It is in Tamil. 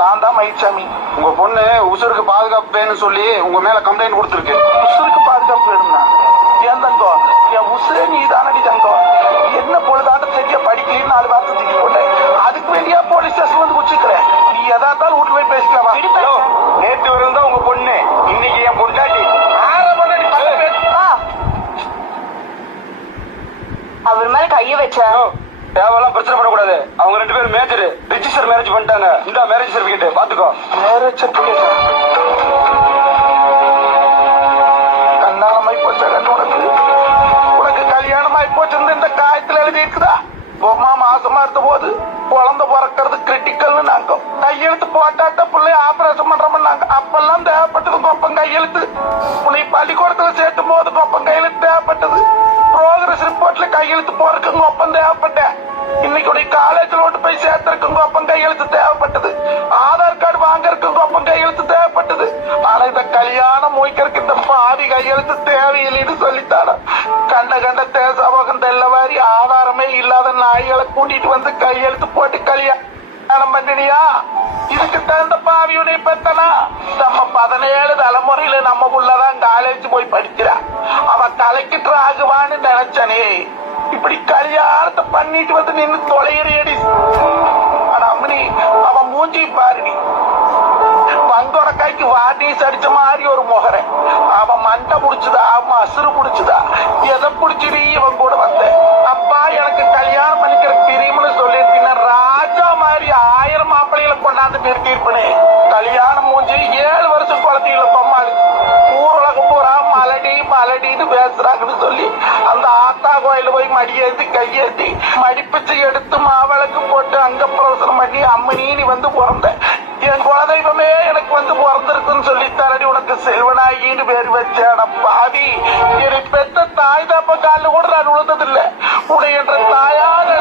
நான் தான் மயில்சாமி. உங்க பொண்ணு உசுருக்கு பாதுகாப்பு வேணும்னு சொல்லி உங்க மேல கம்ப்ளைண்ட் கொடுத்துருக்கு. உசுருக்கு பாதுகாப்பு வேணும்னா ஏன் தங்கம்? என் உசுரே நீ தானடி தங்கம். என்ன பொழுதாண்ட சரியா படிக்கலன்னு 4 வார்த்தை தூக்கி போட்டேன். அதுக்கு வேண்டியா போலீஸ் ஸ்டேஷன் வந்து குச்சிக்கிறேன். நீ எதாத்தாலும் வீட்டுல போய் பேசிக்கலாமா? நேற்று வரலும் தான் உங்க பொண்ணு, இன்னைக்கு என் பொண்டாட்டி. அவர் மேல கைய வச்சா தேவையெல்லாம் பிரச்சனை பண்ணக்கூடாது. அவங்க 2 பேரும் மேஜர் ரிஜிஸ்டர் மேரேஜ் பண்ணிட்டாங்க. இந்த மேரேஜ் சர்டிபிகேட் பாத்துக்கோ. மேரேஜ் சர்டிபிகேட் கண்ணாலமாய் போச்சா? உனக்கு கல்யாணமாய் போச்சு இந்த காயத்துல எழுதி இருக்குதா? பொம்மா மாசமா இருந்த போது குழந்தை பிறக்கிறது கிரிட்டிக்கல்னு நாங்க கையெழுத்து போட்டாட்ட பிள்ளைய ஆபரேஷன் பண்றோம்னாங்க. அப்பெல்லாம் தேவைப்பட்டது கொப்பம் கையெழுத்து. உன்னை பள்ளிக்கூடத்துல சேர்த்தும் போது கொப்பம் கையெழுத்து தேவைப்பட்டது. ப்ரோக்ரஸ் ரிப்போர்ட்ல கையெழுத்து போறதுக்கு கொப்பம் தேவைப்பட்டேன். இன்னைக்கு உடைய காலேஜ்ல ஓட்டு போய் சேர்த்திருக்கு கொப்பம் கையெழுத்து தேவைப்பட்டது. ஆதார் கார்டு வாங்கறதுக்கு கொப்பம் கையெழுத்து தேவைப்பட்டது. ஆனா இந்த கல்யாணம் முடிக்கிறதுக்கு இந்த பாதி கையெழுத்து தேவையில்லைன்னு சொல்லித்தான கண்ட கண்ட தேசபோகம் தெல்லவாரி ஆதாரமே இல்லாத நாய்களை கூட்டிட்டு வந்து கையெழுத்து போட்டு கல்யாணம் பண்ணினியா? இதுக்கு தகுந்த பாவியுடைய பெத்தனா? நம்ம 17 தலைமுறையில நம்ம உள்ளதான் காலேஜ் போய் படிக்கிறா. அவன் கலெக்டர் ஆகுவான்னு நினைச்சனே. இப்படி கல்யாணத்தை பண்ணிட்டு வந்து நின்னு தொலைகிறேடி. ஆனா அம்மனி அவன் மூஞ்சி பாருடி. பங்கோட கைக்கு வாட்டீஸ் அடிச்ச மாதிரி ஒரு முகரை. அவன் மண்டை புடிச்சுதா மசுறு புடிச்சுதா எதை புடிச்சுடி இவன் கூட வந்த? அப்பா எனக்கு கல்யாணம் பண்ணிக்கிற பிரிவுன்னு சொல்லிருக்கீங்க. ராஜா மாதிரி 1000 மாப்பிள்ளைகளை கொண்டாந்து நிறுத்திருப்பனே. கல்யாணம் மூஞ்சி 7 வருஷம் குழந்தைகளை பொம்மாளு ஊரலகம் பூரா மலடி மலடின்னு பேசுறாங்கன்னு சொல்லி அந்த ஆத்தா கோயில போய் மடியேத்தி கையேத்தி மடிப்பிச்சு எடுத்து மாவிளக்கு போட்டு அங்க பிரசனம் பண்ணி அம்மனி வந்து பிறந்த என் குலதெய்வமே எனக்கு வந்து பிறந்திருக்குன்னு சொல்லி தரடி உனக்கு செல்வனாயின்னு பேர் வச்சேன பாவி. என்னை பெத்த தாய் தாப்ப காலில் கூட நான் உழுந்ததில்லை. உடைய என்ற தாயால்